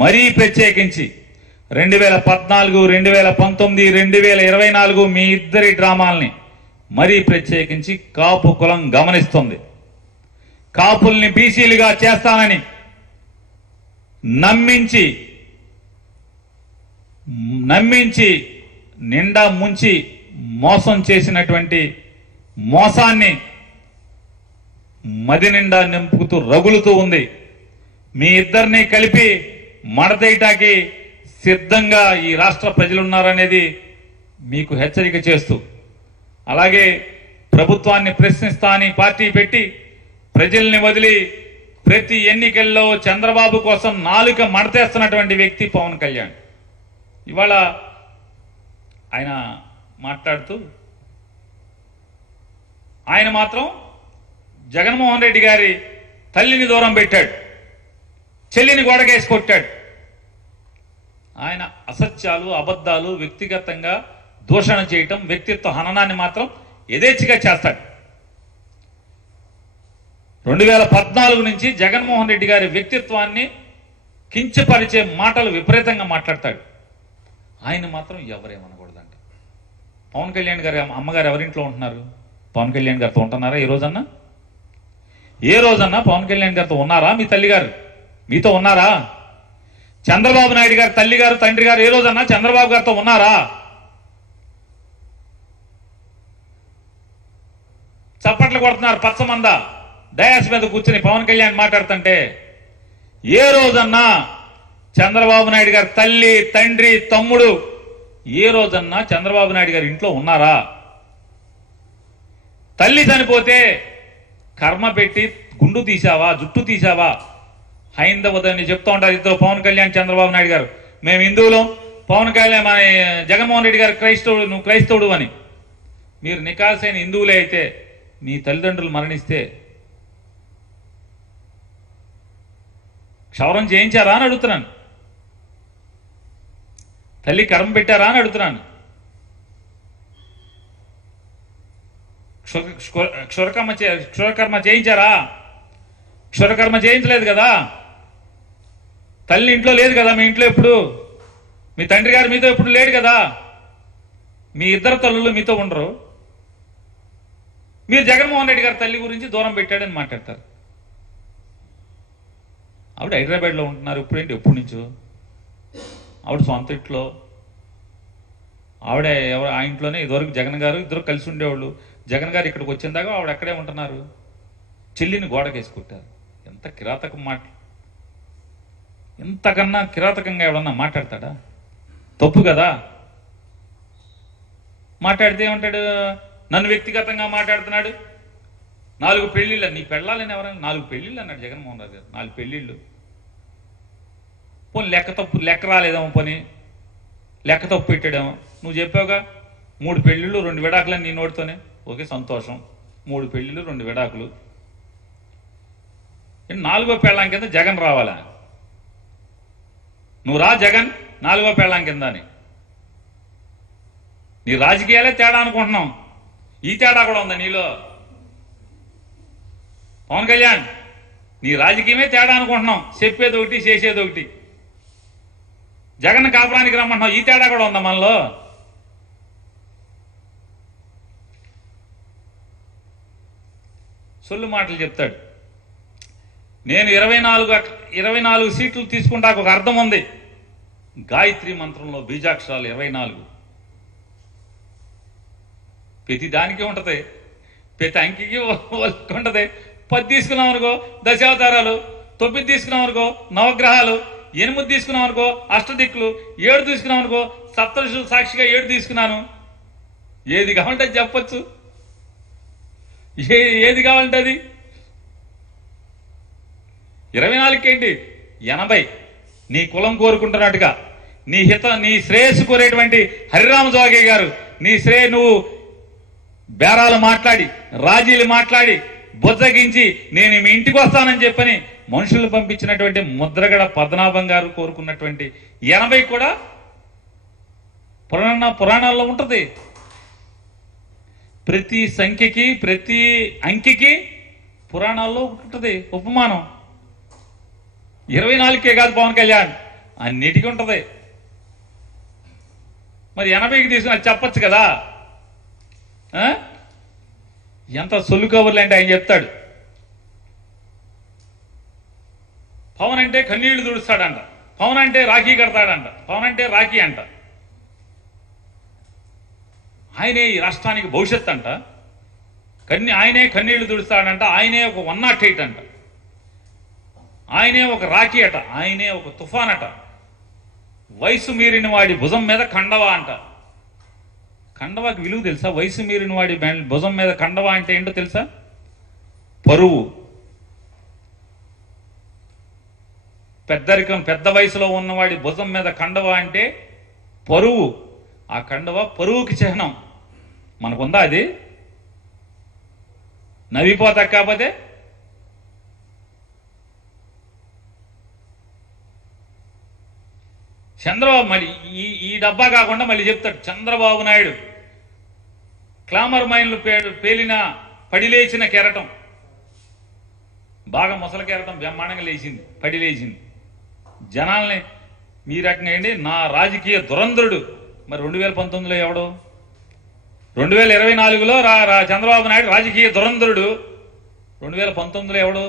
మరీ ప్రత్యేకించి 2014, 2019, 2024 మీ ఇద్దరి డ్రామాల్ని మరీ ప్రత్యేకించి కాపు కులం గమనిస్తుంది. కాపుల్ని బీసీలుగా చేస్తానని నమ్మించి నిండా ముంచి మోసం చేసినటువంటి మోసాన్ని మది నిండా నింపుతూ రగులుతూ ఉంది. మీ ఇద్దరిని కలిపి మడతేయటానికి సిద్ధంగా ఈ రాష్ట్ర ప్రజలున్నారనేది మీకు హెచ్చరిక చేస్తూ, అలాగే ప్రభుత్వాన్ని ప్రశ్నిస్తా అని పార్టీ పెట్టి ప్రజల్ని వదిలి ప్రతి ఎన్నికల్లో చంద్రబాబు కోసం నాలుక మడతేస్తున్నటువంటి వ్యక్తి పవన్ కళ్యాణ్. ఇవాళ ఆయన మాట్లాడుతూ ఆయన మాత్రం జగన్మోహన్ రెడ్డి గారి తల్లిని దూరం పెట్టాడు, చెల్లిని గోడకేసి కొట్టాడు. ఆయన అసత్యాలు, అబద్ధాలు, వ్యక్తిగతంగా దూషణ చేయటం, వ్యక్తిత్వ హననాన్ని మాత్రం యథేచ్ఛగా చేస్తాడు. 2014 నుంచి జగన్మోహన్ రెడ్డి గారి వ్యక్తిత్వాన్ని కించపరిచే మాటలు విపరీతంగా మాట్లాడతాడు. ఆయన మాత్రం ఎవరేమనకూడదంట. పవన్ కళ్యాణ్ గారి అమ్మగారు ఎవరింట్లో ఉంటున్నారు? పవన్ కళ్యాణ్ గారితో ఉంటున్నారా? ఏ రోజన్నా పవన్ కళ్యాణ్ గారితో ఉన్నారా? మీ తల్లిగారు మీతో ఉన్నారా? చంద్రబాబు నాయుడు గారు తల్లి గారు, తండ్రి గారు ఏ రోజన్నా చంద్రబాబు గారితో ఉన్నారా? చప్పట్లు కొడుతున్నారు పచ్చమంద డయాస్ మీద కూర్చుని పవన్ కళ్యాణ్ మాట్లాడుతుంటే. ఏ రోజన్నా చంద్రబాబు నాయుడు గారి తల్లి, తండ్రి, తమ్ముడు ఏ రోజన్నా చంద్రబాబు నాయుడు గారి ఇంట్లో ఉన్నారా? తల్లి చనిపోతే కర్మ పెట్టి గుండు తీసావా, జుట్టు తీసావా? హైందవదని చెప్తూ ఉంటారు ఇద్దరు, పవన్ కళ్యాణ్, చంద్రబాబు నాయుడు గారు. మేము హిందువులం, పవన్ కళ్యాణ్ మన జగన్మోహన్ రెడ్డి గారు క్రైస్తవుడు, నువ్వు క్రైస్తవుడు అని. మీరు నికాసైన హిందువులే అయితే మీ తల్లిదండ్రులు మరణిస్తే క్షౌరం చేయించారా అని అడుగుతున్నాను. తల్లి కర్మ పెట్టారా అని అడుగుతున్నాను. క్షురకర్మ చేయించారా? క్షురకర్మ చేయించలేదు కదా. తల్లి ఇంట్లో లేదు కదా మీ ఇంట్లో ఎప్పుడు. మీ తండ్రి గారు మీతో ఎప్పుడు లేడు కదా. మీ ఇద్దరు తల్లులు మీతో ఉండరు. మీరు జగన్మోహన్ రెడ్డి గారి తల్లి గురించి దూరం పెట్టాడని మాట్లాడతారు. ఆవిడ హైదరాబాద్లో ఉంటున్నారు. ఇప్పుడేంటి, ఎప్పటి నుంచో ఆవిడ సొంత ఇంట్లో ఆవిడ ఆ ఇంట్లోనే ఇదివరకు జగన్ గారు ఇద్దరు కలిసి ఉండేవాళ్ళు. జగన్ గారు ఇక్కడికి వచ్చిన దాకా ఆవిడ అక్కడే ఉంటున్నారు. చెల్లిని గోడకేసి కొట్టారు. ఎంత కిరాతకం మాట! ఇంతకన్నా కిరాతకంగా ఎవడన్నా మాట్లాడతాడా? తప్పు కదా. మాట్లాడితే ఏమంటాడు? నన్ను వ్యక్తిగతంగా మాట్లాడుతున్నాడు. 4 పెళ్లిళ్ళు. నీ పెళ్ళాలని ఎవరైనా 4 పెళ్లిళ్ళు అన్నాడు జగన్మోహన్ రావు గారు. 4 పెళ్లిళ్ళు. పోనీ లెక్క రాలేదేమో, పోనీ లెక్క తప్పు పెట్టాడేమో. నువ్వు చెప్పావుగా 3 పెళ్లిళ్ళు 2 విడాకులని నీ నోటితోనే. ఓకే, సంతోషం. 3 పెళ్లిళ్ళు 2 విడాకులు. 4వ పెళ్ళాం కింద జగన్ రావాలా? నువ్వు రా జగన్ 4వ పెళ్ళాం కింద అని. నీ రాజకీయాలే తేడా అనుకుంటున్నాం. ఈ తేడా కూడా ఉందా నీలో? పవన్ కళ్యాణ్, నీ రాజకీయమే తేడా అనుకుంటున్నాం. చెప్పేది ఒకటి, చేసేది ఒకటి. జగన్ కాపురానికి రమ్మంటున్నావు. ఈ తేడా కూడా ఉందా మనలో? సొల్లు మాటలు చెప్తాడు. నేను 24 సీట్లు తీసుకుంటాకు ఒక అర్థం ఉంది. గాయత్రి మంత్రంలో బీజాక్షరాలు 24. ప్రతి దానికి ఉంటుంది, ప్రతి అంకికి ఉంటుంది. 10 తీసుకున్నాం అనుకో దశావతారాలు, 9 తీసుకున్నాం అనుకో నవగ్రహాలు, 8 తీసుకున్నాం అనుకో అష్టదిక్కులు, 7 తీసుకున్నాం అనుకో సప్తఋషులు సాక్షిగా 7 తీసుకున్నాను. ఏది కావాలంటే చెప్పచ్చు, ఏది కావాలంటే అది. 24 ఏంటి 80. నీ కులం కోరుకుంటున్నట్టుగా, నీ శ్రేయస్సు కోరేటువంటి హరిరామ జోగే గారు నువ్వు బేరాలు మాట్లాడి, రాజీలు మాట్లాడి, బుజ్జగించి నేను మీ ఇంటికి వస్తానని చెప్పని మనుషులు పంపించినటువంటి ముద్రగడ పద్మనాభం గారు కోరుకున్నటువంటి 80 కూడా పురాణాల్లో ఉంటుంది. ప్రతి సంఖ్యకి, ప్రతి అంకికి పురాణాల్లో ఉంటుంది ఉపమానం. 24కే కాదు పవన్ కళ్యాణ్, అన్నిటికీ ఉంటుంది. మరి 80కి తీసుకుని అది చెప్పచ్చు కదా. ఎంత సొల్లు కబుర్లు అంటే ఆయన చెప్తాడు. పవన్ అంటే కన్నీళ్లు తుడుస్తాడంట, పవన్ అంటే రాఖీ కడతాడంట, పవన్ అంటే రాఖీ అంట. ఆయనే ఈ రాష్ట్రానికి భవిష్యత్ అంట. ఆయనే కన్నీళ్లు తుడుస్తాడంట, ఆయనే ఒక 108 అంట, ఆయనే ఒక రాఖీ అట, ఆయనే ఒక తుఫాన్ అట. వయసు మీరిన వాడి భుజం మీద కండవా అంట. కండవాకి విలువ తెలుసా? వయసు మీరిన వాడి భుజం మీద కండవా అంటే ఏంటో తెలుసా? పరువు. పెద్దరికం, పెద్ద వయసులో ఉన్నవాడి భుజం మీద కండవా అంటే పరువు. ఆ కండవ పరువుకి చిహ్నం. మనకుందా అది? నవ్విపోతా కాకపోతే చంద్రబాబు మళ్ళీ ఈ డబ్బా కాకుండా మళ్ళీ చెప్తాడు. చంద్రబాబు నాయుడు క్లామర్ మైన్లు పేలిన పడిలేచిన కెరటం, బాగా ముసల కెరటం బ్రహ్మాండంగా లేచింది, పడిలేచింది. జనాల్ని మీ రకంగా ఏంటి, నా రాజకీయ దురంధరుడు. మరి 2019లో ఎవడు? 2024లో చంద్రబాబు నాయుడు రాజకీయ దురంధరుడు. 2019లో ఎవడు?